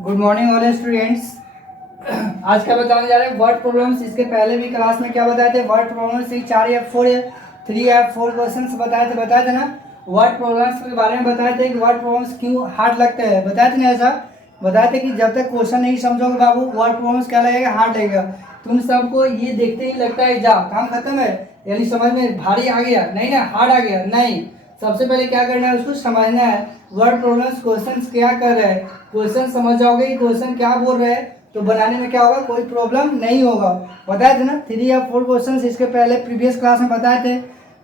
Good morning all students. आज क्या बताने जा रहे हैं वर्ड प्रॉब्लम्स। इसके पहले भी क्लास में क्या बताए थे, वर्ड प्रॉब्लम्स से 4 या 4 या 3 या 4 क्वेश्चंस बताए थे ना। वर्ड प्रॉब्लम्स के बारे में बताए थे कि वर्ड प्रॉब्लम्स क्यों हार्ड लगते हैं, बताए थे ना। ऐसा बताए थे कि जब तक क्वेश्चन नहीं समझोगे बाबू वर्ड प्रॉब्लम्स क्या लगेगा, हार्ड लगेगा। तुम सबको ये देखते ही लगता है एग्जाम काम खत्म है, यानी समझ में भारी आ गया, नहीं ना हार्ड आ गया, नहीं। सबसे पहले क्या करना है, उसको समझना है। वर्ड प्रॉब्लम्स क्वेश्चन क्या कर रहे हैं, क्वेश्चन समझ जाओगे कि क्वेश्चन क्या बोल रहे हैं तो बनाने में क्या होगा, कोई प्रॉब्लम नहीं होगा। बताए थे ना 3 या 4 क्वेश्चन इसके पहले प्रीवियस क्लास में बताए थे।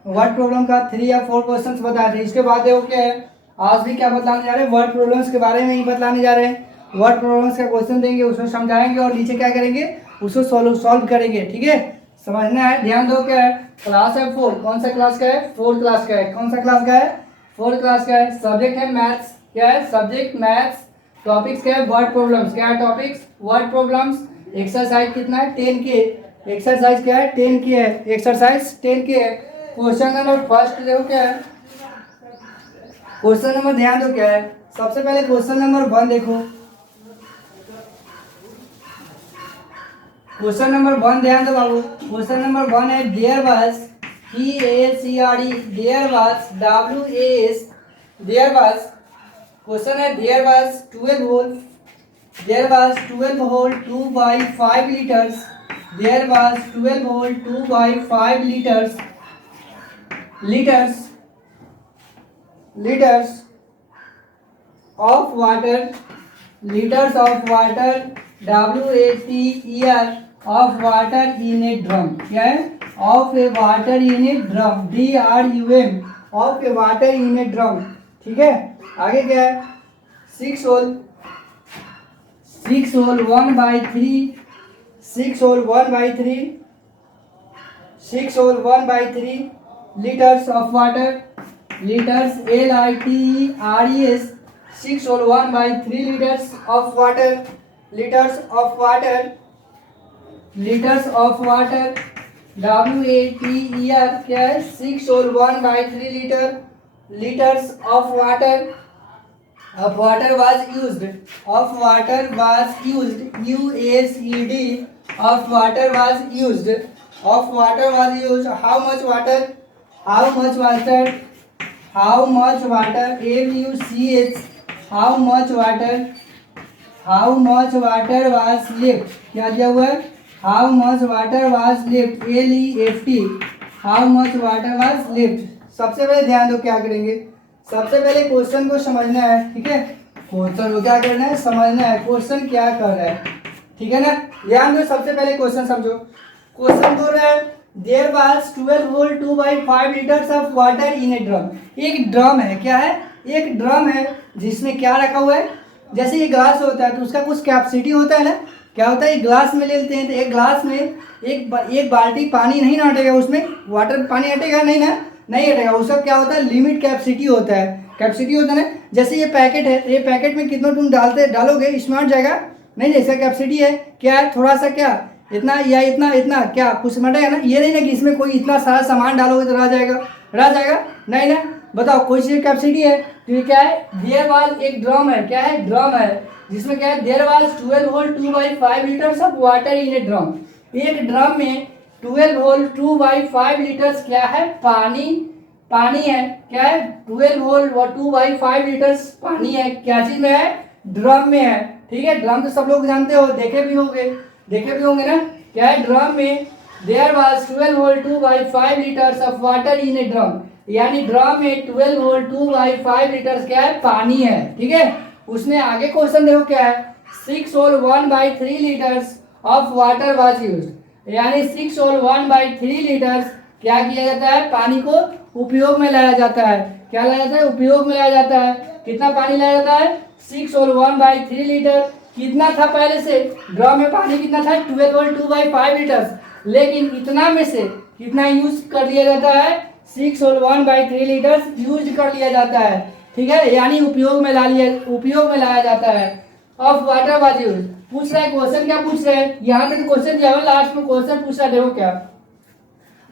वर्ड प्रॉब्लम का 3 या 4 क्वेश्चन बताए थे। इसके बाद देखो क्या है, आज भी क्या बताने जा रहे हैं, वर्ड प्रॉब्लम्स के बारे में ही बताने जा रहे हैं। वर्ड प्रॉब्लम्स का क्वेश्चन देंगे, उसको समझाएंगे और नीचे क्या करेंगे, उसको सॉल्व करेंगे। ठीक है, समझना है, ध्यान दो। क्या है, क्लास है 4। कौन सा क्लास का है, 4 क्लास का है। कौन सा क्लास का है, 4 क्लास का है। सब्जेक्ट है मैथ्स। क्या है, सब्जेक्ट मैथ्स। टॉपिक्स क्या है, वर्ड प्रॉब्लम्स। क्या है टॉपिक्स, वर्ड प्रॉब्लम्स। एक्सरसाइज कितना है, 10 की। एक्सरसाइज क्या है, 10 की है। एक्सरसाइज 10 की है। क्वेश्चन नंबर फर्स्ट देखो क्या है, क्वेश्चन नंबर ध्यान दो क्या है। सबसे पहले क्वेश्चन नंबर 1 देखो। क्वेश्चन नंबर 1 ध्यान दो बाबू। क्वेश्चन नंबर 1 है there was PACRE, there was WAS, there was. Question है there was 12 hole, there was 12 whole 2 by 5 liters, there was 12 whole 2 by 5 liters, liters, liters of water, liters of water, WATER, of water in a drum। क्या है, of a water in a drum, DRUM, of a water in a drum। ठीक है, आगे क्या है, 6 whole 1 by 3, 6 whole 1 by 3, 6 whole 1 by 3 liters of water, liters LITERES, 6 whole 1 by 3 liters of water, liters of water, liters of water, WATER। क्या है, 6 whole 1 by 3 liter, liters of water, of water was used, of water was used, USED, of water was used, of water was used, how much water, how much water, how much water, MUCH, how much water, how much water was left। क्या दिया हुआ है, how much water was left, LEFT, how much water was left। सबसे पहले ध्यान दो क्या करेंगे, सबसे पहले क्वेश्चन को समझना है। ठीक है, क्वेश्चन को क्या करना है, समझना है क्वेश्चन क्या कर रहा है। ठीक है ना, ध्यान दो, सबसे पहले क्वेश्चन समझो। क्वेश्चन बोल रहा है there was 12 whole 2 by 5 liters of water in a drum. एक ड्रम है, क्या है, एक ड्रम है जिसमें क्या रखा हुआ है, जैसे ये ग्लास होता है तो उसका कुछ कैपेसिटी होता है ना। क्या होता है, एक ग्लास में ले लेते हैं तो एक ग्लास में एक बाल्टी पानी नहीं ना हटेगा, उसमें वाटर पानी हटेगा नहीं ना, नहीं हटेगा। उसका क्या होता है, लिमिट कैपेसिटी होता है, कैपेसिटी होता है ना। जैसे ये पैकेट है, ये पैकेट में कितना तुम डालोगे इसमें हट जाएगा नहीं, जैसे कैपेसिटी है क्या है, थोड़ा सा क्या इतना या इतना इतना क्या कुछ हटेगा ना। ये नहीं ना कि इसमें कोई इतना सारा सामान डालोगे तो रह जाएगा, रह जाएगा नहीं ना। बताओ कोई चीज कैपेसिटी है तो ये क्या है, देयर वाज एक ड्रम है। क्या है, ड्रम है जिसमें क्या है, there was 12 whole 2 by 5 liters of water in a drum. एक ड्रम में 12 होल 2 by 5 liters क्या है, पानी, पानी है। क्या है, 12 होल 2 by 5 liters पानी है। क्या चीज में है, ड्रम में है। ठीक है, ड्रम तो सब लोग जानते हो, देखे भी होंगे ना। क्या है, ड्रम में there was 12 whole 2 by 5 liters of water in a drum, यानी ड्रम में 12 होल 2 by 5 liters क्या है, पानी है। ठीक है, उसने आगे क्वेश्चन देखो क्या है, 6 whole 1 by 3 liters of water was used, यानी 6 होल 1 by 3 liters क्या किया जाता है, पानी को उपयोग में लाया जाता है। क्या लाया जाता है, उपयोग में लाया जाता है। कितना पानी लाया जाता है, 6 होल 1 by 3 लीटर। कितना था पहले से, ड्रम में पानी कितना था, 12 होल 2 by 5 liters, लेकिन इतना में से कितना यूज कर लिया जाता है, 6 होल 1 by 3 liters यूज कर लिया जाता है। ठीक है, यानी उपयोग में लाया जाता है। ऑफ वाटर वाज यूज, पूछ रहा है क्वेश्चन, क्या पूछ रहे हैं, यहाँ तक क्वेश्चन दिया हुआ, लास्ट में क्वेश्चन पूछ रहा है, देखो क्या,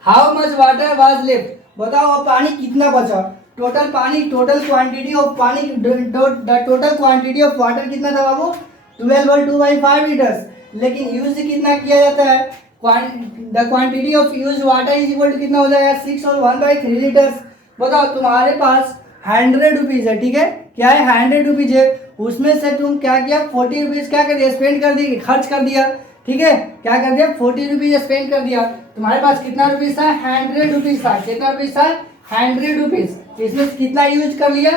how much water was left. बताओ अब पानी कितना बचा, टोटल पानी, टोटल क्वांटिटी ऑफ पानी, टोटल क्वांटिटी ऑफ वाटर कितना था बाबू, 12 वोल्ट 2/5 लीटर्स, लेकिन यूज कितना किया जाता है, the quantity of use water is equal to कितना हो जाएगा 6 और 1/3 लीटर्स। बताओ तुम्हारे पास 100 रुपीज है, ठीक है, क्या है 100 रुपीज है, उसमें से तुम क्या किया 40 रुपीज क्या कर दिया, स्पेंड कर दिया, खर्च कर दिया, ठीक है, क्या कर दिया 40 रुपीज स्पेंड कर दिया। तुम्हारे पास कितना रुपीज था, 100 रुपीज था, कितना रुपीज था 100 रुपीज, इसमें कितना यूज कर लिया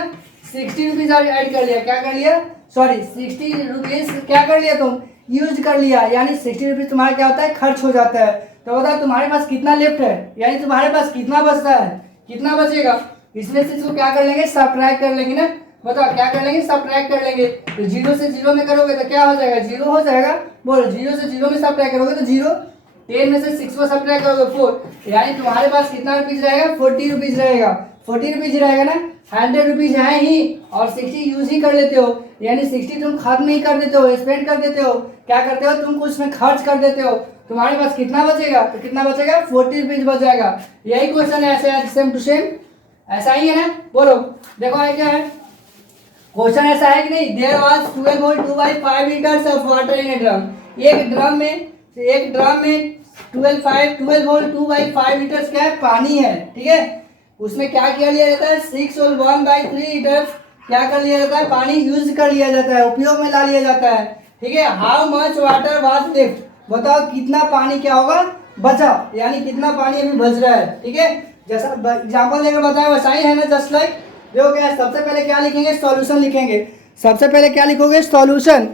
60 रुपीज ऐड कर लिया, क्या कर लिया, सॉरी 60 रुपीज क्या कर लिया तुम यूज कर लिया, यानी 60 रुपीज तुम्हारा क्या होता है खर्च हो जाता है। तो बताओ तुम्हारे पास कितना लेफ्ट है, यानी तुम्हारे पास कितना बचता है, कितना बचेगा, इसमें से इसको क्या कर लेंगे सब्ट्रैक्ट कर लेंगे ना। बताओ क्या कर लेंगे सब्ट्रैक्ट कर लेंगे, तो 0 से 0 में करोगे तो क्या हो जाएगा 0 हो जाएगा, बोलो 0 से 0 में सब्ट्रैक्ट करोगे तो 0, 10 में से 6 को सब्ट्रैक्ट करोगे 4, यानी तुम्हारे पास कितना रुपीज रहेगा 40 रुपीज रहेगा, 40 रुपीज रहेगा ना, 100 रुपीज है ही और 60 यूज ही कर लेते हो, यानी 60 तुम खत्म ही कर देते हो, स्पेंड कर देते हो, क्या करते हो तुम कुछ में खर्च कर देते हो, तुम्हारे पास कितना बचेगा, तो कितना बचेगा 40 रुपीज बच जाएगा। यही क्वेश्चन है, ऐसे सेम टू सेम ऐसा ही है ना। बोलो देखो है क्या है क्वेश्चन, ऐसा है कि नहीं, there was 12 whole 2/5 litres of water in a drum, एक ड्रम में 12 वोल्ट 2/5 लीटर्स क्या है पानी है, ठीक है, उसमें क्या किया लिया जाता है 6 और 1/3 लीटर्स क्या कर लिया जाता है पानी यूज कर लिया जाता है, उपयोग में ला लिया जाता है, ठीक है। How much water was left, बताओ कितना पानी क्या होगा बचा, यानी कितना पानी अभी बच रहा है, ठीक है, जैसा एग्जांपल देकर बताया वैसा ही है ना, जस्ट लाइक जो क्या है, सबसे पहले क्या लिखेंगे सॉल्यूशन लिखेंगे, सबसे पहले क्या लिखोगे सॉल्यूशन,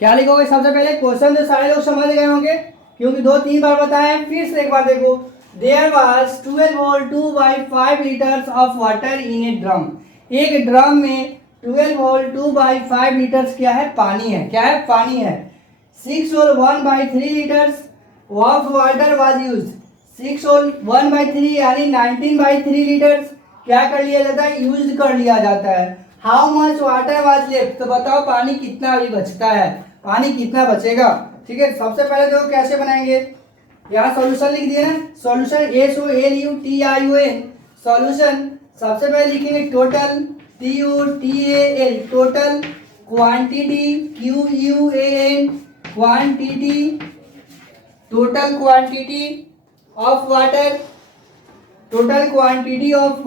क्या लिखोगे सबसे पहले, क्वेश्चन जो सारे लोग समझ गए होंगे क्योंकि 2-3 बार बताया है, फिर से एक बार देखो, there was 12 whole 2/5 litres of water in a drum, एक ड्रम में 12 वोल्ट 2/5 लीटर्स क्या है पानी है, क्या है पानी है, 6 और 1/3 litres of water was use, 6 और 1/3 यानी 19/3 लीटर्स क्या कर लिया जाता है यूज कर लिया जाता है। How much water was left, तो बताओ पानी कितना अभी बचता है, पानी कितना बचेगा, ठीक है। सबसे पहले देखो कैसे बनाएंगे, यहाँ सॉल्यूशन लिख दिया ना, सॉल्यूशन SOLUTION सॉल्यूशन, सबसे पहले लिखेंगे total TOTAL total, quantity QUAN quantity, total quantity of water, total quantity of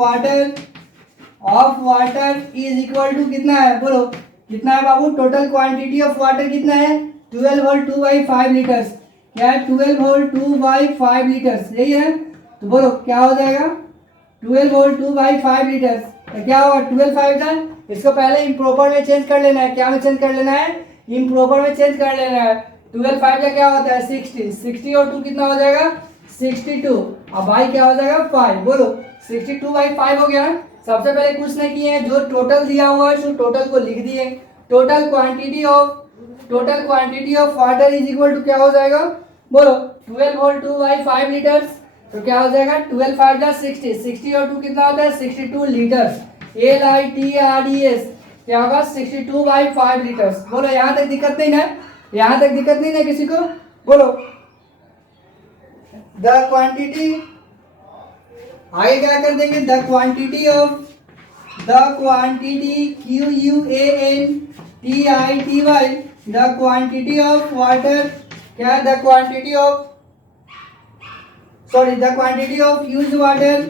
water is equal to कितना है, बोलो कितना है बाबू, टोटल क्वांटिटी ऑफ वाटर कितना है 12 वोल्ट 2/5 लीटर्स, क्या है 12 वोल्ट 2/5 लीटर्स, यही है, तो बोलो क्या हो जाएगा 12 वोल्ट 2/5 लीटर्स, तो क्या होगा 12/5 का, इसको पहले इम्प्रॉपर में चेंज कर लेना है, क्या में चेंज कर लेना है इम्प्रॉपर में चेंज कर लेना है, 12/5 का क्या होता है 60 और 2 कितना हो जाएगा 62, अब भाई क्या हो जाएगा 5, बोलो 62/5 हो गया। सबसे पहले कुछ नहीं किए हैं, जो टोटल दिया हुआ है उस टोटल को लिख दिए, total quantity of water is equal to क्या हो जाएगा, बोलो 12 वोल्ट 2/5 लीटर्स, तो क्या हो जाएगा 12/5 का 60 और 2 कितना होता है 62 लीटर्स, LITRES क्या होगा 62/5 लीटर्स। बोलो यहाँ तक दिक्कत नहीं ना, यहाँ तक दिक्कत नहीं ना किसी को, बोलो द क्वांटिटी, आगे क्या कर देंगे the quantity QUANTITY the quantity of water, क्या the quantity of used water,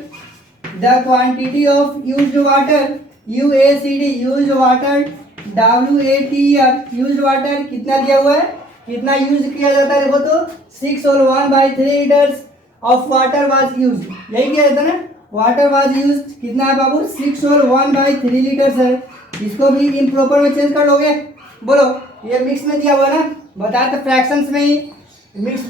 the quantity of used water UACD used water, WATER used water कितना दिया हुआ है, कितना यूज किया जाता है देखो तो 6 और 1/3 litres of water was use, यही किया जाता है ना, वाटर वाज यूज कितना है बाबू 6 और 1/3 लीटर्स है, इसको भी इम्प्रॉपर में चेंज कर लोगे, बोलो ये मिक्स में दिया हुआ है ना, बताया तो फ्रैक्शंस में ही, मिक्स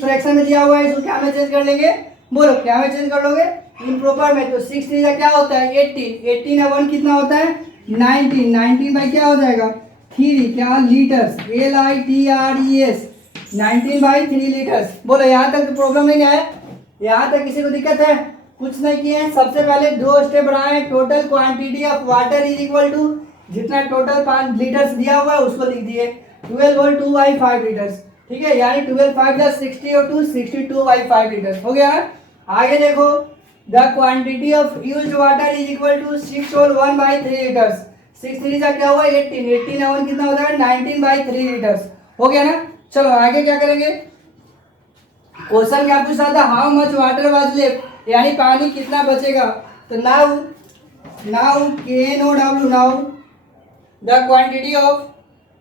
फ्रैक्शन में दिया हुआ है, इसको क्या में चेंज कर लेंगे, बोलो क्या में चेंज कर लोगे इम्प्रॉपर में, तो 6 3 क्या होता है 18 है 1 कितना होता है 19 बाई क्या हो जाएगा 3 क्या लीटर्स, LITRES 19/3 लीटर्स। बोलो यहाँ तक तो प्रॉब्लम नहीं है, यहाँ तक किसी को दिक्कत है, कुछ नहीं किए हैं, सबसे पहले 2 स्टेप बनाए, total quantity of water is equal to जितना टोटल 5 लीटर्स दिया हुआ है उसको लिख दिए 12 वोल्ट 2/5 लीटर्स, ठीक है, यानी 12/5 का 60 और 2 62/5 लीटर्स हो गया। आगे देखो the quantity of used water is equal to 6 और 1/3 लीटर्स, 6 3 का क्या हुआ 18, 18 और कितना हो जाएगा 19/3 लीटर्स। हो गया ना। चलो आगे क्या करेंगे, क्वेश्चन क्या पूछा था, how much water was left, यानी पानी कितना बचेगा। तो now now KNOW, now the quantity of,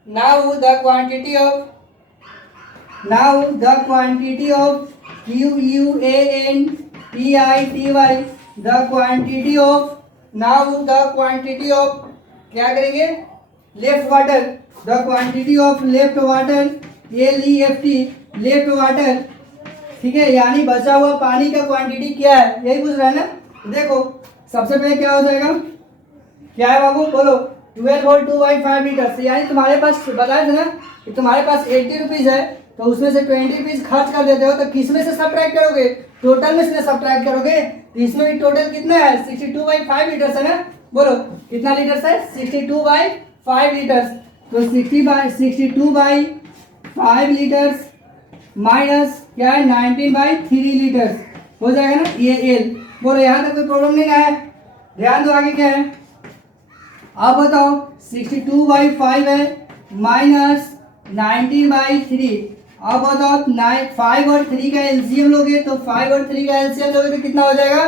now the quantity of, now the quantity of QUANTITY, the quantity of, now the quantity of, क्या करेंगे left water, the quantity of left water, LEFT, left water, ठीक है, यानी बचा हुआ पानी का quantity क्या है, यही पूछ रहा है ना। देखो सबसे पहले क्या हो जाएगा, क्या है बाबू बोलो, 12 होल 2/5 लीटर, यानी तुम्हारे पास बताया था ना कि तुम्हारे पास 80 रुपीज़ है, तो उसमें से 20 रुपीज़ खर्च कर देते हो, तो किस में से सब्ट्रैक्ट करोगे, टोटल में से सब्ट्रैक्ट करोगे। तो इसमें भी टोटल कितना है 62/5 लीटर्स है ना, बोलो कितना लीटर्स है 62/5 लीटर्स। तो 62/5 लीटर्स माइनस क्या है 19/3 लीटर्स हो जाएगा ना, ये एल। बोलो यहाँ तक कोई प्रॉब्लम नहीं ना है, ध्यान दो आगे क्या है। अब बताओ 62/5 है माइनस 19/3, अब बताओ 5 और 3 का एलसीएम लोगे, तो 5 और 3 का एलसीएम लोगे तो कितना हो जाएगा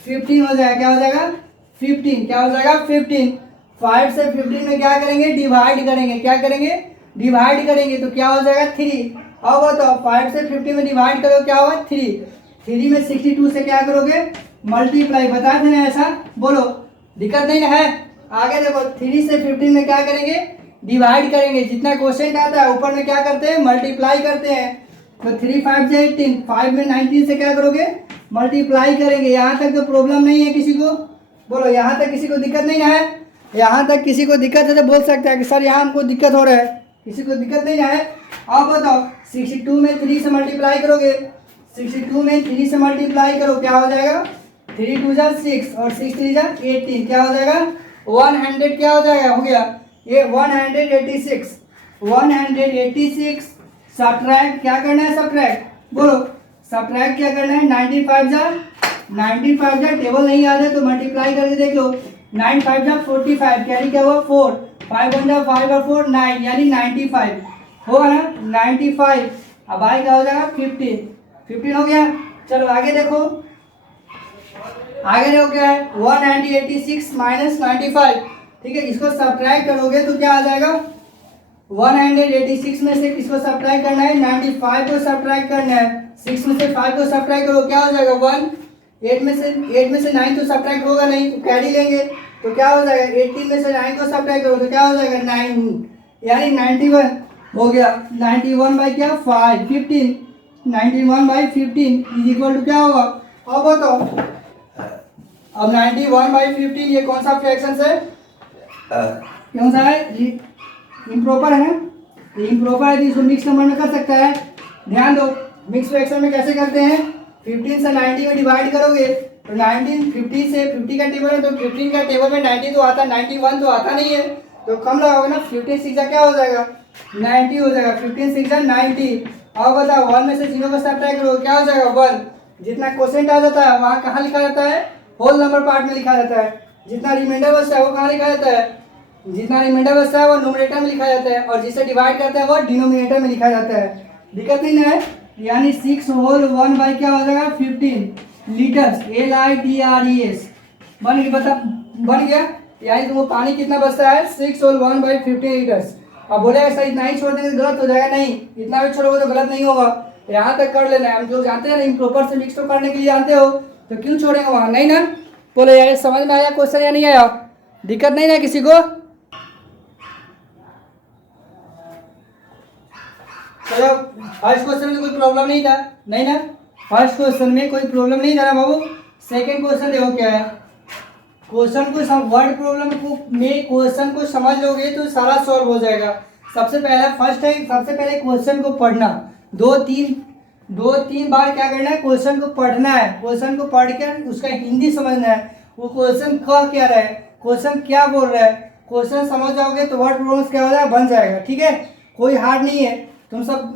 15 हो जाएगा, क्या हो जाएगा 15, क्या हो जाएगा 15। 5 से 15 में क्या करेंगे डिवाइड करेंगे, क्या करेंगे डिवाइड करेंगे, तो क्या हो जाएगा 3। अब बताओ 5 से 15 में डिवाइड करो क्या होगा 3, 3 में 62 से क्या करोगे मल्टीप्लाई, बता देना ऐसा, बोलो दिक्कत नहीं ना है। आगे देखो 3 से 15 में क्या करेंगे डिवाइड करेंगे, जितना क्वेश्चन आता है ऊपर में क्या करते हैं मल्टीप्लाई करते हैं, तो 3 5 से 18, 5 में 19 से क्या करोगे मल्टीप्लाई करेंगे। यहाँ तक तो प्रॉब्लम नहीं है किसी को, बोलो यहाँ तक किसी को दिक्कत नहीं है, यहाँ तक किसी को दिक्कत है तो बोल सकता है कि सर यहाँ हमको दिक्कत हो रहा है, किसी को दिक्कत नहीं है। अब बताओ 62 में 3 से मल्टीप्लाई करोगे, 62 में 3 से मल्टीप्लाई करो क्या हो जाएगा 3 2 जा 6 और 6 3 जा 18, क्या हो जाएगा 100, क्या हो जाएगा हो गया ये 186, 186 सब्ट्रैक्ट क्या करना है सब्ट्रैक्ट, बोलो सब्ट्रैक्ट क्या करना है 95 जा, 95 जा टेबल नहीं याद है तो मल्टीप्लाई करके देख लो, 9 5 जा 45, कैरी क्या हुआ 4, 5 1 जा 5 और 4 9, यानी 95 होगा ना 95। अब आई क्या हो जाएगा 15, 15 हो गया। चलो आगे देखो, आगे देखो क्या है 186 माइनस 95, ठीक है, इसको सब्ट्रैक्ट करोगे तो क्या आ जाएगा 186 में से किसको सब्ट्रैक्ट करना है 95 को सब्ट्रैक्ट करना है, 6 में से 5 को सब्ट्रैक्ट करो क्या हो जाएगा 1, 8 में से 9 तो सब्ट्रैक्ट होगा नहीं तो कैरी लेंगे, तो क्या हो जाएगा 18 में से 9 को सब्ट्रैक्ट करो तो क्या हो जाएगा 9, यानी 91 हो गया, 91 बाई क्या 5 15, 91/15 इज इक्वल टू क्या होगा, अब बताओ अब 91/15 ये कौन सा फ्रैक्शन है, कौन सा है इम्प्रॉपर है ना, इम्प्रॉपर है तो इसको मिक्स नंबर में कर सकता है। ध्यान दो मिक्स फ्रैक्शन में कैसे करते हैं, 15 से 90 में डिवाइड करोगे तो 19 50 से 50 का टेबल है तो 15 का टेबल में 90 तो आता, 91 तो आता नहीं है, तो कम लगाओगे ना 15 6 क्या हो जाएगा 90 हो जाएगा, 15 6 90। अब बताओ 1 में से 0 का सब्ट्रैक्ट करो क्या हो जाएगा 1, जितना क्वोशिएंट आ जाता है वहाँ कहाँ लिखा जाता है होल नंबर पार्ट में लिखा जाता है, जितना रिमाइंडर बचता है वो कहाँ लिखा जाता है, जितना रिमाइंडर बचता है वो न्यूमरेटर में लिखा जाता है और जिसे डिवाइड करता है वो डिनोमिनेटर में लिखा जाता है, दिक्कत नहीं है। यानी 6 होल 1 बाई क्या हो जाएगा 15 लीटर्स LITRES बन गया, बता बन गया, यानी तुमको पानी कितना बचता है 6 होल 1 बाई 15 लीटर्स। अब बोलेगा सर इतना ही छोड़ देंगे तो गलत हो जाएगा, नहीं इतना भी छोड़ोगे तो गलत नहीं होगा, यहाँ तक कर लेना है, हम जो जानते हैं ना इम्प्रॉपर से मिक्स तो करने के लिए जानते हो तो क्यों छोड़ेंगे वहाँ, नहीं ना। बोले यार समझ में आया क्वेश्चन या नहीं आया, दिक्कत नहीं ना किसी को। चलो फर्स्ट क्वेश्चन में कोई प्रॉब्लम नहीं था, नहीं ना, फर्स्ट क्वेश्चन में कोई प्रॉब्लम नहीं था ना बाबू। सेकंड क्वेश्चन देखो क्या है, क्वेश्चन को वर्ड प्रॉब्लम को में क्वेश्चन को समझ लोगे तो सारा सॉल्व हो जाएगा। सबसे पहला फर्स्ट है सबसे पहले क्वेश्चन को पढ़ना, दो तीन बार क्या करना है क्वेश्चन को पढ़ना है, क्वेश्चन को पढ़ कर उसका हिंदी समझना है, वो क्वेश्चन कह क्या रहा है, क्वेश्चन क्या बोल रहा है, क्वेश्चन समझ जाओगे तो वर्ड प्रॉब्लम क्या हो जाएगा बन जाएगा, ठीक है, कोई हार्ड नहीं है। तुम सब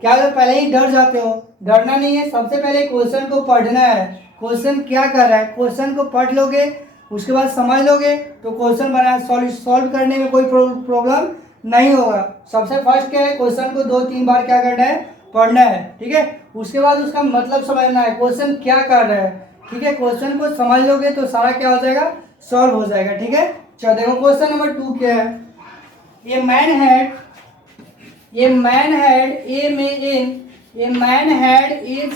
क्या पहले ही डर जाते हो, डरना नहीं है, सबसे पहले क्वेश्चन को पढ़ना है, क्वेश्चन क्या कर रहा है, क्वेश्चन को पढ़ लोगे उसके बाद समझ लोगे तो क्वेश्चन बना सॉल्व करने में कोई प्रॉब्लम नहीं होगा। सबसे फर्स्ट क्या है, क्वेश्चन को 2-3 बार क्या करना है, पढ़ना है, ठीक है। उसके बाद उसका मतलब समझना है, क्वेश्चन क्या कर रहा है, ठीक है। क्वेश्चन को समझ लोगे तो सारा क्या हो जाएगा, सॉल्व हो जाएगा, ठीक है। चलो देखो क्वेश्चन नंबर 2 क्या है। A man had A man had A man had A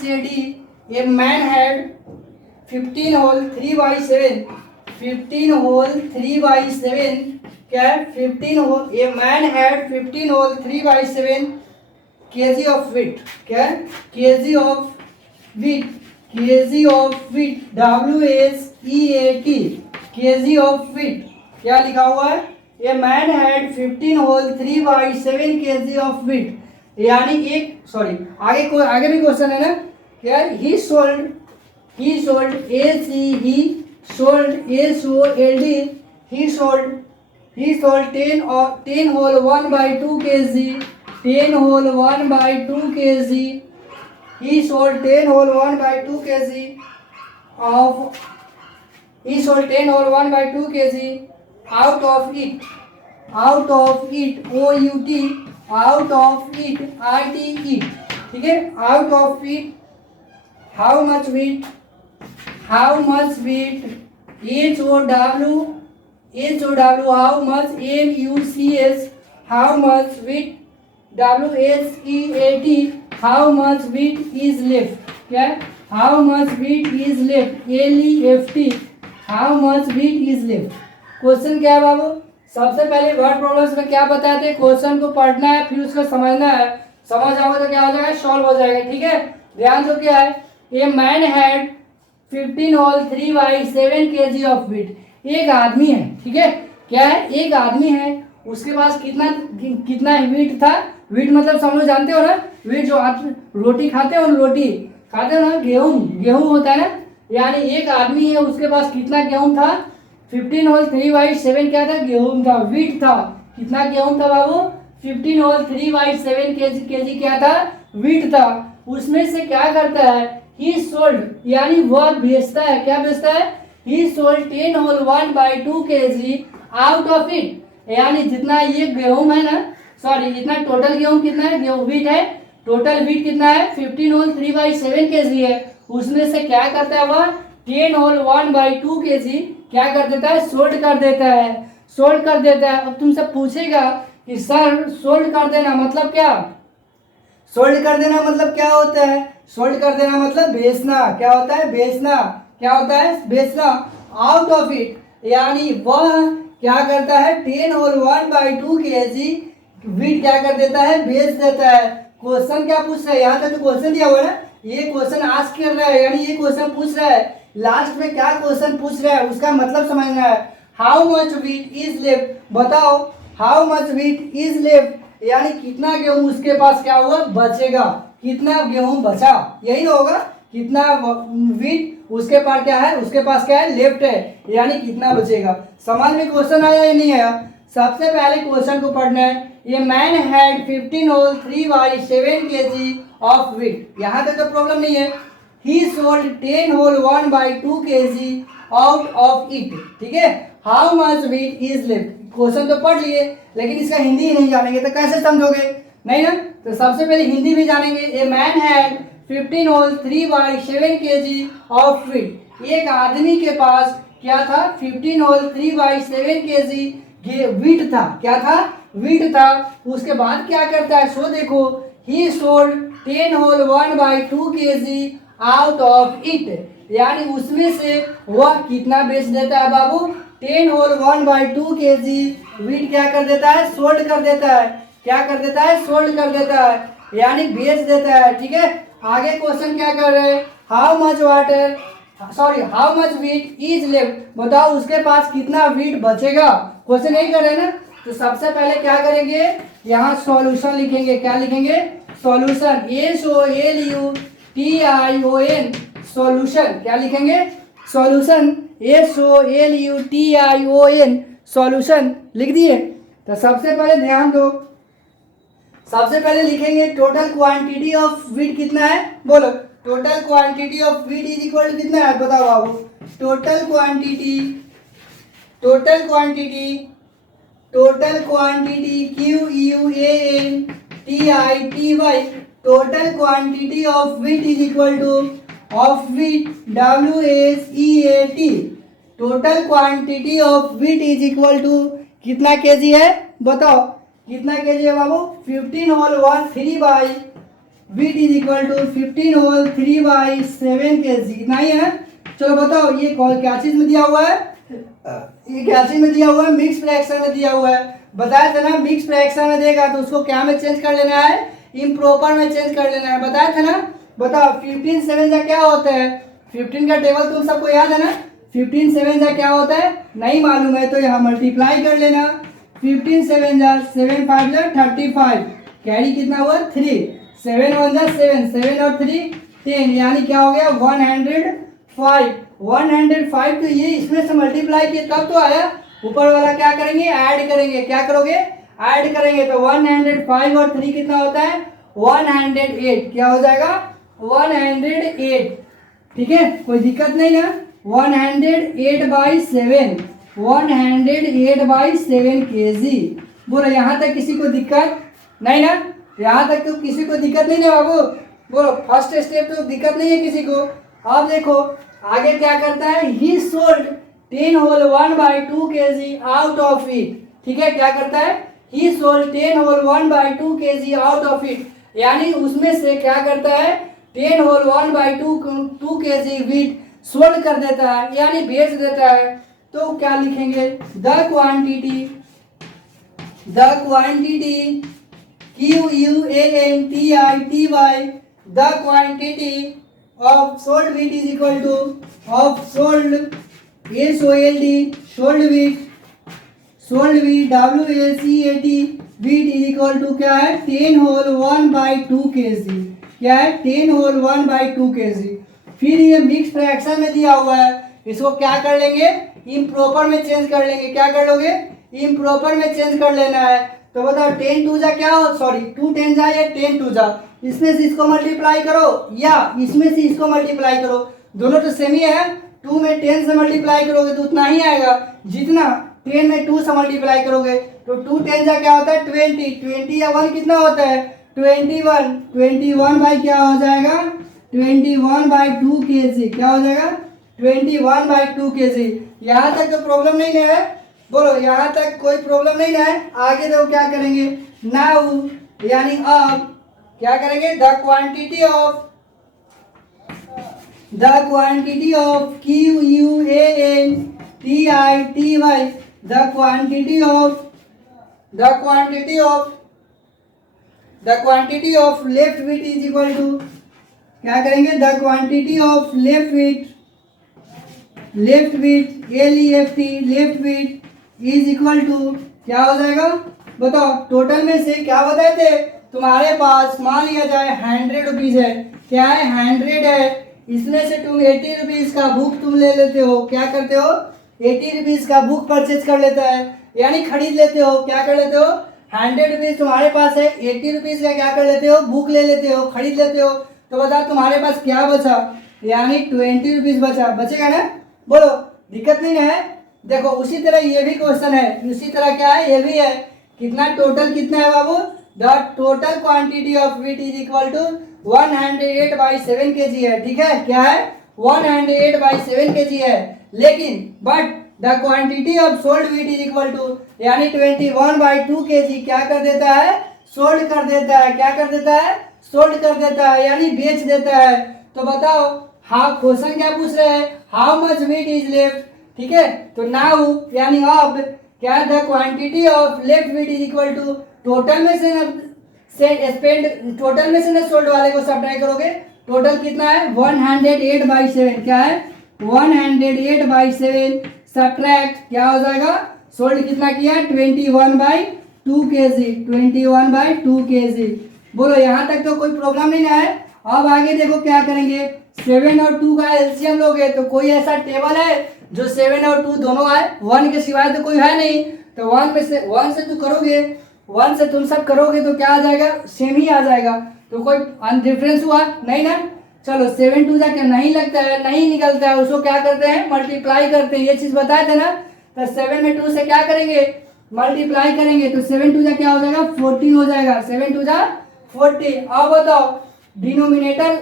man had 15 hole 3 by 7 15 hole 3 by 7 क्या है 15 hole A man had 15 hole 3 by 7 kg of wheat क्या है kg of wheat WSEAT kg of wheat क्या लिखा हुआ है। A man had 15 hole 3 by 7 kg of wheat यानी आगे भी क्वेश्चन है ना क्या, he sold he sold 10 hole 1 by 2 kg 10 hole 1 by 2 kg he sold 10 hole 1 by 2 kg of he sold 10 hole 1 by 2 kg out of it out of it RTE ठीक है। out of it how much wheat how much how much MUCS how much wheat WSEAT how much wheat is left क्या how much wheat is left LEFT how much wheat is left। Question क्या है बाबू, सबसे पहले word problems में क्या बताए थे, question को पढ़ना है फिर उसको समझना है, समझ आओगे तो क्या हो जाएगा, सॉल्व हो जाएगा, ठीक है। ध्यान दो क्या है, a man had 15 whole 3 by 7 kg of wheat, एक आदमी है, ठीक है, क्या है, एक आदमी है, उसके पास कितना व्हीट था। व्हीट मतलब सब लोग जानते हो ना, व्हीट जो आप रोटी खाते हो, रोटी खाते हो ना, गेहूं होता है ना, यानी एक आदमी है उसके पास कितना गेहूं था, 15 होल 3 by 7 क्या था, गेहूं था, व्हीट था, कितना गेहूं था बाबू, 15 होल 3 by 7 kg क्या था, व्हीट था। उसमें से क्या करता है, ही सोल्ड यानी वह बेचता है, क्या बेचता है, he sold 10 whole 1 by 2 kg out of it, यानी जितना ये गेहूं है ना, सॉरी जितना टोटल गेहूं कितना है, गेहूं व्हीट है, टोटल व्हीट कितना है 15 होल 3 by 7 kg है, उसमें से क्या करता है वह 10 होल 1 by 2 kg क्या कर देता है, सोल्ड कर देता है, सोल्ड कर देता है। अब तुमसे पूछेगा कि सर सोल्ड कर देना मतलब क्या, सोल्ड कर देना मतलब क्या होता है, सोल्ड कर देना मतलब बेचना, क्या होता है, बेचना, क्या होता है, बेचना। आउट ऑफ इट यानी वह क्या करता है 10 होल 1 by 2 kg व्हीट क्या कर देता है, बेच देता है। क्वेश्चन क्या पूछ रहा है, यहाँ तक तो क्वेश्चन दिया हुआ है ना, ये क्वेश्चन आस्क कर रहा है, यानी ये क्वेश्चन पूछ रहा है, लास्ट में क्या क्वेश्चन पूछ रहा है उसका मतलब समझना है। How much wheat is left, बताओ how much wheat is left यानी कितना गेहूं उसके पास क्या हुआ, बचेगा, कितना गेहूं बचा, यही होगा, कितना व्हीट उसके पास क्या है, उसके पास क्या है, लेफ्ट है, यानी कितना बचेगा। समझ में क्वेश्चन आया या नहीं आया। सबसे पहले क्वेश्चन को पढ़ना है, ये man had 15 whole 3 by 7 kg of wheat, यहाँ तक तो प्रॉब्लम नहीं है। He sold 10 whole 1 by 2 kg out of it, ठीक है। How much wheat is left, question तो पढ़ लिए लेकिन इसका हिंदी ही नहीं जानेंगे तो कैसे समझोगे, नहीं ना। तो सबसे पहले हिंदी भी जानेंगे। A man had 15 whole 3 by 7 kg of wheat, एक आदमी के पास क्या था, 15 होल 3 by 7 kg व्हीट था, क्या था, व्हीट था। उसके बाद क्या करता है, सो देखो, he sold 10 whole 1 by 2 kg out of it, यानी उसमें से वह कितना बेच देता है बाबू, 10 होल 1 by 2 kg व्हीट क्या कर देता है, सोल्ड कर देता है, क्या कर देता है, सोल्ड कर देता है, यानी बेच देता है, ठीक है। आगे क्वेश्चन क्या कर रहे हैं, how much wheat is left, बताओ उसके पास कितना व्हीट बचेगा, क्वेश्चन यही कर रहे हैं ना। तो सबसे पहले क्या करेंगे, यहाँ सॉल्यूशन लिखेंगे, क्या लिखेंगे, सॉल्यूशन, SOLUTION सॉल्यूशन, क्या लिखेंगे, सॉल्यूशन, SOLUTION सॉल्यूशन लिख दिए। तो सबसे पहले ध्यान दो, सबसे पहले लिखेंगे टोटल क्वांटिटी ऑफ व्हीट कितना है, बोलो total quantity of wheat is equal to कितना है, बताओ बाबू, total quantity total quantity QUANTITY, total quantity of wheat is equal to of wheat WSEAT, total quantity of wheat is equal to कितना KG है बताओ, कितना केजी है बाबू, 15 whole 3 by wheat is equal to 15 whole 3 by 7 KG, इतना ही है। चलो बताओ ये कौन क्या चीज में दिया हुआ है, ये क्या चीज में दिया हुआ है, मिक्स फ्रैक्शन में दिया हुआ है। बताया था ना मिक्स फ्रैक्शन में देगा तो उसको क्या में चेंज कर लेना है, इम्प्रॉपर में चेंज कर लेना है, बताया था ना। बताओ 15 7 जा क्या होता है, 15 का टेबल तुम सबको याद है ना, 15 7 जा क्या होता है नहीं मालूम है तो यहाँ मल्टीप्लाई कर लेना, 15 7 जा 7 5 जा 35, कैरी कितना हुआ 3, 7 1 जा 7, 7 और 3 10, यानी क्या हो गया 105, 105 तो ये इसमें से मल्टीप्लाई किया तब तो आया, ऊपर वाला क्या करेंगे ऐड करेंगे, क्या करोगे ऐड करेंगे, तो 105 और 3 कितना होता है 108, क्या हो जाएगा 108, ठीक है कोई दिक्कत नहीं ना, 108/7, 108/7 केजी। बोलो यहाँ तक किसी को दिक्कत नहीं ना, यहाँ तक तो किसी को दिक्कत नहीं ना बाबू, बोलो फर्स्ट स्टेप तो दिक्कत नहीं है किसी को। अब देखो आगे क्या करता है, he sold 10 whole 1/2 kg out of it, ठीक है क्या करता है, he sold 10 whole 1/2 kg out of it, यानी उसमें से क्या करता है 10 होल 1/2 केजी वीट सोल्ड कर देता है, यानी बेच देता है। तो क्या लिखेंगे, the quantity QUANTITY, the quantity of sold wheat is equal to of sold wheat WSEAT wheat is equal to क्या है 10 होल 1/2 केजी, क्या है 10 होल 1/2 केजी। फिर ये मिक्स फ्रैक्शन में दिया हुआ है, इसको क्या कर लेंगे इम्प्रॉपर में चेंज कर लेंगे, क्या कर लोगे इम्प्रॉपर में चेंज कर लेना है। तो बताओ 10 2 जा क्या हो, सॉरी 2 10 जा या 10 2 जा, इसमें से इसको मल्टीप्लाई करो या इसमें से इसको मल्टीप्लाई करो, दोनों तो सेम ही है, 2 में 10 से मल्टीप्लाई करोगे तो उतना ही आएगा जितना 10 में 2 से मल्टीप्लाई करोगे, तो 2 10 जा क्या होता है 20, 20 या 1 कितना होता है 21, 21 बाई क्या हो जाएगा 21/2 केजी, क्या हो जाएगा 21/2 केजी। यहाँ तक तो प्रॉब्लम नहीं है, बोलो यहाँ तक कोई प्रॉब्लम नहीं है। आगे देखो क्या करेंगे, नाउ यानी अब क्या करेंगे, the quantity of QUANTITY, the quantity of left wheat is equal to क्या करेंगे, the quantity of left wheat left wheat is equal to क्या हो जाएगा, बताओ टोटल में से क्या बताए थे, तुम्हारे पास मान लिया जाए 100 रुपीज है, क्या है 100 है, इसमें से तुम 80 रुपीज का बुक तुम ले लेते हो, क्या करते हो 80 रुपीज का बुक परचेज कर लेता है, यानी खरीद लेते हो, क्या कर लेते हो 100 रुपीज तुम्हारे पास है, 80 रुपीज का क्या कर लेते हो बुक ले लेते हो, खरीद लेते हो। तो बताओ तुम्हारे पास क्या बचा, यानी 20 रुपीज बचेगा ना, बोलो दिक्कत नहीं है। देखो उसी तरह ये भी क्वेश्चन है, उसी तरह क्या है ये भी है, कितना टोटल कितना है बाबू, the total quantity of wheat is equal to 108/7 KG है, ठीक है क्या है 108/7 केजी है, लेकिन but the quantity of sold wheat is equal to यानी 21/2 केजी क्या कर देता है सोल्ड कर देता है, क्या कर देता है सोल्ड कर देता है, यानी बेच देता है। तो बताओ हाँ क्वेश्चन क्या पूछ रहे हैं, how much wheat is left, ठीक है तो नाउ यानी अब क्या the quantity of left wheat is equal to total में से स्पेंड, टोटल में से ना सोल्ड वाले को सब्ट्रैक्ट करोगे, टोटल कितना है 108/7, क्या है 108/7 सब्ट्रैक्ट क्या हो जाएगा, सोल्ड कितना किया 21/2 केजी, 21/2 केजी। बोलो यहाँ तक तो कोई प्रॉब्लम नहीं है। अब आगे देखो क्या करेंगे, 7 और 2 का एलसीएम लोगे तो कोई ऐसा टेबल है जो 7 और 2 दोनों है, 1 के सिवाय तो कोई है नहीं, तो 1 से तू करोगे, 1 से तुम सब करोगे तो क्या आ जाएगा सेम ही आ जाएगा, तो कोई डिफरेंस हुआ नहीं ना। चलो 7 2 जा क्या नहीं लगता है, नहीं निकलता है, उसको क्या करते हैं मल्टीप्लाई करते हैं, ये चीज़ बताए थे ना तो 7 में 2 से क्या करेंगे, मल्टीप्लाई करेंगे, तो 7 टू जा क्या हो जाएगा 14 हो जाएगा, 7 टू जा 14। अब बताओ डिनोमिनेटर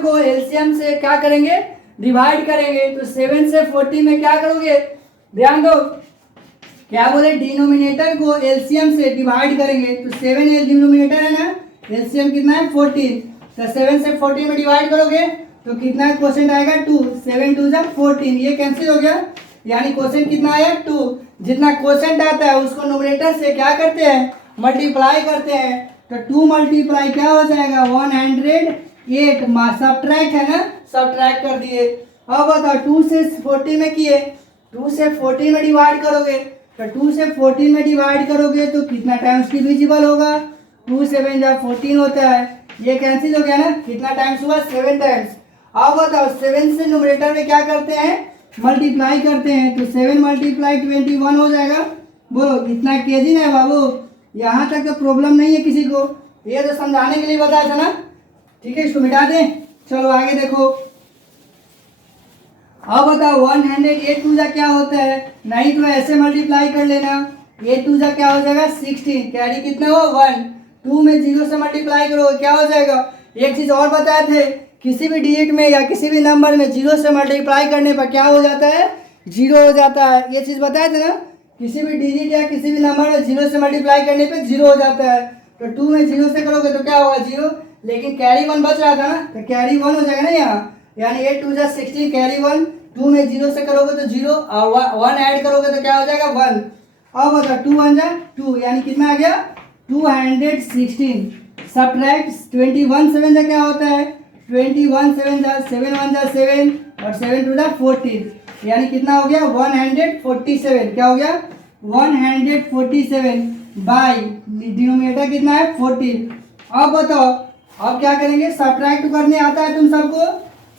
को एलसीएम से क्या करेंगे, डिवाइड करेंगे, तो 7 से 14 में क्या करोगे, ध्यान दो क्या बोले, डिनोमिनेटर को एलसीएम से डिवाइड करेंगे, तो 7 एल डिनोमिनेटर है ना, एलसीएम कितना है 14, तो 7 से 14 में डिवाइड करोगे तो कितना क्वेश्चन आएगा 2, 7 टू जा 14, ये कैंसिल हो गया, यानी क्वेश्चन कितना आया 2। जितना क्वेश्चन आता है उसको नोमिनेटर से क्या करते हैं, मल्टीप्लाई करते हैं, तो 2 मल्टीप्लाई क्या हो जाएगा 108, सब्ट्रैक्ट है ना, सब्ट्रैक्ट कर दिए। अब बताओ 2 से 14 में किए, 2 से 14 में डिवाइड करोगे, तो 2 से 14 में डिवाइड करोगे तो कितना टाइम्स डिविजिबल होगा, 2 7 जा 14 होता है, ये कैंसिल हो गया ना, कितना टाइम्स हुआ 7 टाइम्स। अब बताओ 7 से न्यूमरेटर में क्या करते हैं, मल्टीप्लाई करते हैं, तो 7 मल्टीप्लाई 21 हो जाएगा। बोलो कितना केजी है बाबू, यहाँ तक तो प्रॉब्लम नहीं है किसी को, ये तो समझाने के लिए बताया था ना, ठीक है इसको मिटा दें। चलो आगे देखो, अब बताओ 108 टू जा क्या होता है, नहीं तो ऐसे मल्टीप्लाई कर लेना, 8 टू जा क्या हो जाएगा 16, कैरी कितना हो 1, 2 में 0 से मल्टीप्लाई करो क्या हो जाएगा। एक चीज और बताए थे, किसी भी डिजिट में या किसी भी नंबर में 0 से मल्टीप्लाई करने पर क्या हो जाता है, 0 हो जाता है, ये चीज बताए थे ना, किसी भी डिजिट या किसी भी नंबर में 0 से मल्टीप्लाई करने पर 0 हो जाता है, तो 2 में 0 से करोगे तो क्या होगा 0, लेकिन कैरी 1 बच रहा था ना, तो कैरी 1 हो जाएगा ना यहाँ, यानी 8 टू जा 16 कैरी 1, 2 में 0 से करोगे तो 0 और 1 ऐड करोगे तो क्या हो जाएगा 1। अब होगा 2 1 जा 2, यानी कितना आ गया 216, सब्ट्रैक्ट 21 7 जा क्या होता है 21 7 जा 7 1 जा 7 और 7 2 जा 14, यानी कितना हो गया 147, क्या हो गया 147 बाई डिनोमिनेटर कितना है 14। अब बताओ अब क्या करेंगे, सब्ट्रैक्ट करने आता है तुम सबको,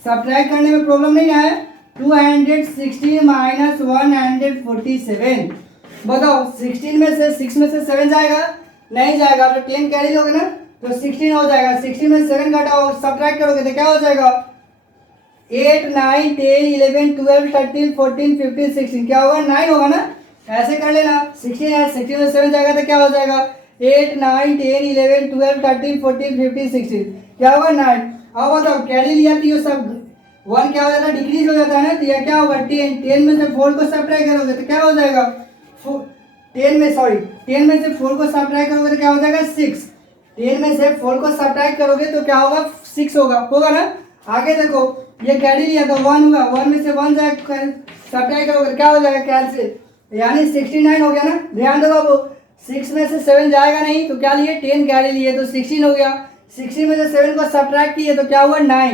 सब्ट्रैक्ट करने में प्रॉब्लम नहीं है, 216 माइनस 147, बताओ 16 में से 6 में से 7 जाएगा, नहीं जाएगा, तो 10 कैरी लोगे ना तो 16 हो जाएगा, 16 में 7 घटाओ सब्ट्रैक्ट करोगे तो क्या हो जाएगा 8 9 10 11 12 13 14 15 16, क्या होगा 9 होगा ना, ऐसे कर लेना, 16 है 16 में 7 जाएगा तो क्या हो जाएगा 8 9 10 11 12 13 14 15 16, क्या होगा 9। अब बताओ कैरी लिया तो ये सब 1 क्या हो जाता है डिक्रीज हो जाता है ना, तो यह क्या होगा 10 में से 4 को सब्ट्रैक्ट करोगे तो क्या हो जाएगा 10 में से 4 को सब्ट्रैक्ट करोगे तो क्या हो जाएगा 6, 10 में से 4 को सब्ट्रैक्ट करोगे तो क्या होगा 6 होगा ना। आगे देखो ये कैरी लिया तो 1 हुआ, 1 में से 1 सब्ट्रैक्ट करोगे क्या हो जाएगा कैंसिल, यानी 69 हो गया ना। ध्यान दो बाबू 6 में से 7 जाएगा नहीं तो क्या लिए 10 कैरी लिए तो 16 हो गया, 16 में से 7 को सब्ट्रैक्ट किए तो क्या हुआ 9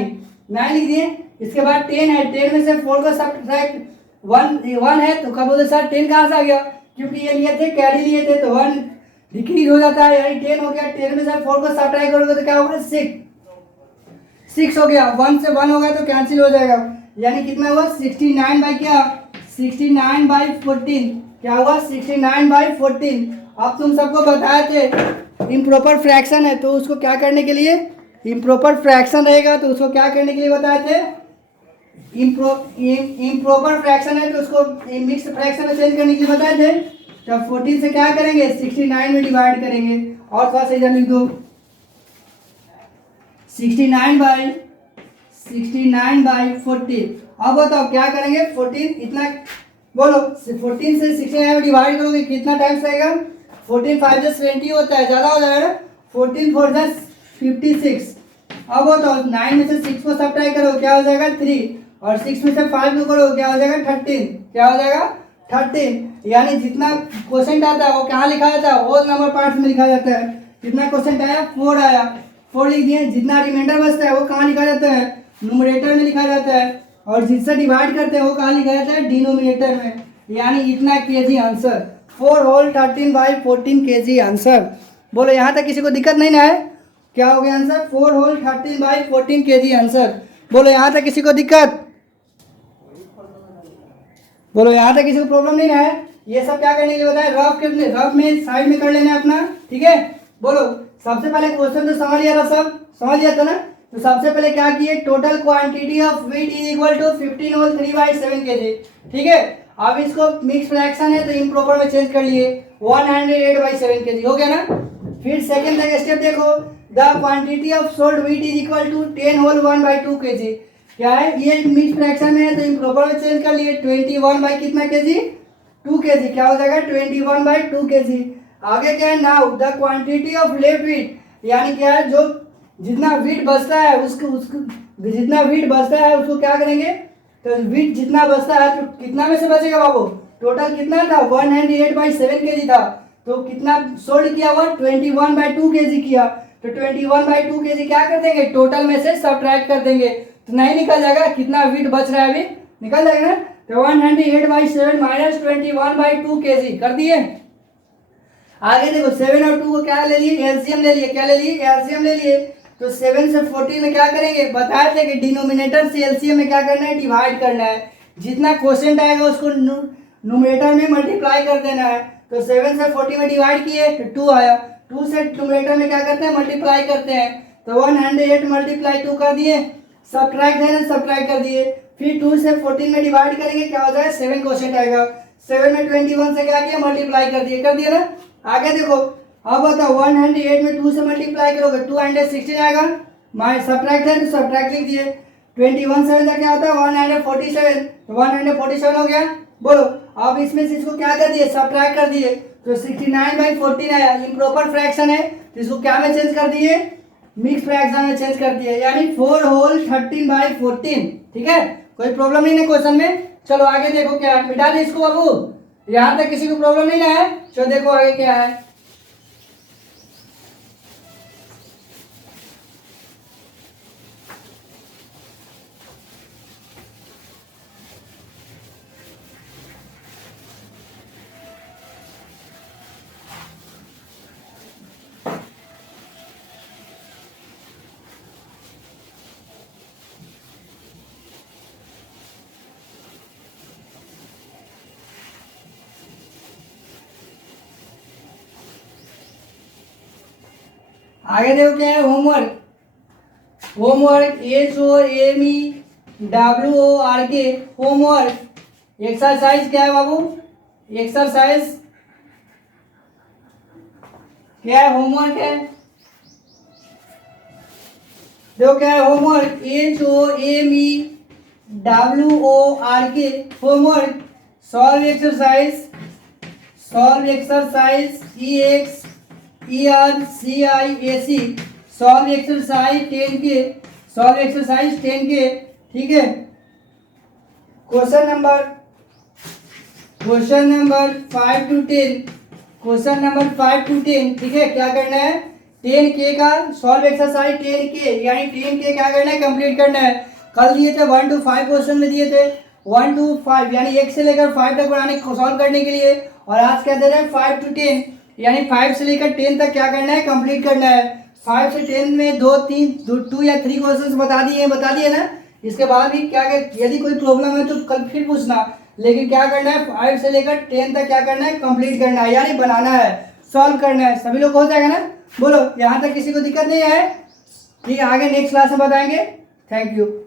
लिख दिए। इसके बाद 10 है, 10 में से 4 को सब्ट्रैक्ट 1 है तो कब बोले सर 10 कहाँ से आ गया, क्योंकि ये लिए थे कैरी लिए थे तो 1 डिक्रीज हो जाता है, यानी 10 हो गया, 10 में से 4 को सब्ट्रैक्ट करोगे तो क्या होगा 6 हो गया, 1 से 1 हो गया तो कैंसिल हो जाएगा, यानी कितना हुआ 69 बाई क्या 69 बाई 14, क्या हुआ 69 बाई 14। अब तुम सबको बताए थे इम्प्रॉपर फ्रैक्शन है तो उसको क्या करने के लिए, इम्प्रॉपर फ्रैक्शन रहेगा तो उसको क्या करने के लिए बताए थे, इम्प्रॉपर फ्रैक्शन है तो उसको मिक्स फ्रैक्शन में चेंज करने के लिए बताए थे। तो 14 से क्या करेंगे 69 में डिवाइड करेंगे, और थोड़ा सही लिख दो 69 बाई 14। अब बताओ क्या करेंगे 14 इतना बोलो 14 से 69 में डिवाइड करोगे कितना टाइम्स रहेगा, 14 5 जा 20 होता है, ज़्यादा हो जाएगा ना, 14 4 जा 56। अब बताओ 9 में से 6 को सब्ट्रैक्ट करो क्या हो जाएगा 3, और 6 में से 5 को करो क्या हो जाएगा 13, क्या हो जाएगा 13, यानी जितना क्वेश्चन आता है वो कहाँ लिखा जाता है, होल नंबर पार्ट्स में लिखा जाता है। कितना क्वेश्चन आया 4 आया, 4 लिख दिए, जितना रिमाइंडर बचता है वो कहाँ लिखा जाता है न्यूमरेटर में लिखा जाता है, और जिससे डिवाइड करते हैं वो कहाँ लिखा जाता है डिनोमिनेटर में, यानी इतना kg answer 4 whole 13 by 14 kg answer. बोलो यहाँ तक किसी को दिक्कत नहीं ना है, क्या हो गया answer 4 whole 13 by 14 kg answer. बोलो यहाँ तक किसी को दिक्कत, बोलो यहाँ तक किसी को प्रॉब्लम नहीं ना है। ये सब क्या करने के लिए बताया, रफ में साइड में कर लेना अपना, ठीक है। बोलो सबसे पहले क्वेश्चन तो समझ लिया था, सब समझ लिया था ना, तो सबसे पहले क्या किए, total quantity of wheat is equal to 15 whole 3 by 7 kg, ठीक है। अब इसको मिक्स फ्रैक्शन है तो इम्प्रॉपर में चेंज कर लिए 108/7 kg हो गया ना। फिर सेकेंड तक स्टेप देखो, the quantity of sold wheat is equal to 10 whole 1/2 kg। क्या है, ये मिक्स फ्रैक्शन में है तो इम्प्रॉपर में चेंज कर लिए 21 बाई कितना kg, 2 kg। क्या हो जाएगा 21/2 kg। आगे क्या है, now the quantity of left wheat, यानी क्या है जो जितना व्हीट बचता है उसको जितना व्हीट बचता है उसको क्या करेंगे, तो व्हीट जितना बचता है तो कितना में से बचेगा बाबू, टोटल कितना था 108/7 kg था, तो कितना सोल्ड किया हुआ 21/2 kg किया, तो 21/2 kg क्या कर देंगे, टोटल में से सब्ट्रैक्ट कर देंगे तो नहीं निकल जाएगा कितना व्हीट बच रहा है, अभी निकल जाएगा ना। तो 108/7 माइनस 21/2 kg कर दिए। आगे देखो 7 और 2 को क्या ले लिए, एलसीएम ले लिए, क्या ले लिए, एलसीएम ले लिए। तो 7 से 14 में क्या करेंगे, बताए थे कि डिनोमिनेटर से एलसीएम में क्या करना है, डिवाइड करना है। जितना क्वेश्चन आएगा उसको न्यूमरेटर में मल्टीप्लाई कर देना है। तो 7 से 40 में डिवाइड किए तो 2 आया, 2 से न्यूमरेटर में क्या करते हैं, मल्टीप्लाई करते हैं। तो 108 मल्टीप्लाई 2 कर दिए, सब्ट्रैक्ट है ना, सब्ट्रैक्ट कर दिए। फिर 2 से 14 में डिवाइड करेंगे, क्या हो जाएगा 7 क्वेश्चन आएगा। 7 में 21 से क्या किया, मल्टीप्लाई कर दिए ना। आगे देखो, अब बताओ 108 में 2 से मल्टीप्लाई करोगे 216 आएगा, माइनस सब्ट्रैक्ट है तो सब्ट्रैक्ट लिख दिए। 21 7 का क्या होता है 147, तो 147 हो गया। बोलो अब इसमें से इसको क्या कर दिए, सब्ट्रैक्ट कर दिए, तो 69/14 आया। इम्प्रॉपर फ्रैक्शन है तो इसको क्या में चेंज कर दिए, मिक्स फ्रैक्शन में चेंज कर दिए, यानी 4 होल 13/14। ठीक है, कोई प्रॉब्लम नहीं है क्वेश्चन में। चलो आगे देखो क्या है, मिटा दे इसको बाबू, यहाँ तक किसी को प्रॉब्लम नहीं है। चलो देखो आगे क्या है। आगे देखो क्या है, होमवर्क। HOMEWORK होमवर्क एक्सरसाइज क्या है बाबू, एक्सरसाइज क्या है, होमवर्क है। देखो क्या है homework, HOMEWORK homework. Solve exercise EXERCIAC solve exercise 10 के। ठीक है, क्वेश्चन नंबर 5 to 10। ठीक है, क्या करना है 10K का सॉल्व एक्सरसाइज 10K, यानी 10K क्या करना है, कंप्लीट करना है। कल दिए थे 1 to 5 क्वेश्चन में दिए थे 1 to 5, यानी 1 से लेकर 5 तक बनाने सॉल्व करने के लिए, और आज क्या दे रहे हैं 5 to 10, यानी 5 से लेकर 10 तक क्या करना है, कंप्लीट करना है। 5 से 10 में 2 या 3 क्वेश्चंस बता दिए ना। इसके बाद भी क्या यदि कोई प्रॉब्लम है तो कल फिर पूछना, लेकिन क्या करना है 5 से लेकर 10 तक क्या करना है, कंप्लीट करना है, यानी बनाना है, सॉल्व करना है। सभी लोग हो जाएगा ना। बोलो यहाँ तक किसी को दिक्कत नहीं है। ठीक है, आगे नेक्स्ट क्लास में बताएंगे। Thank you.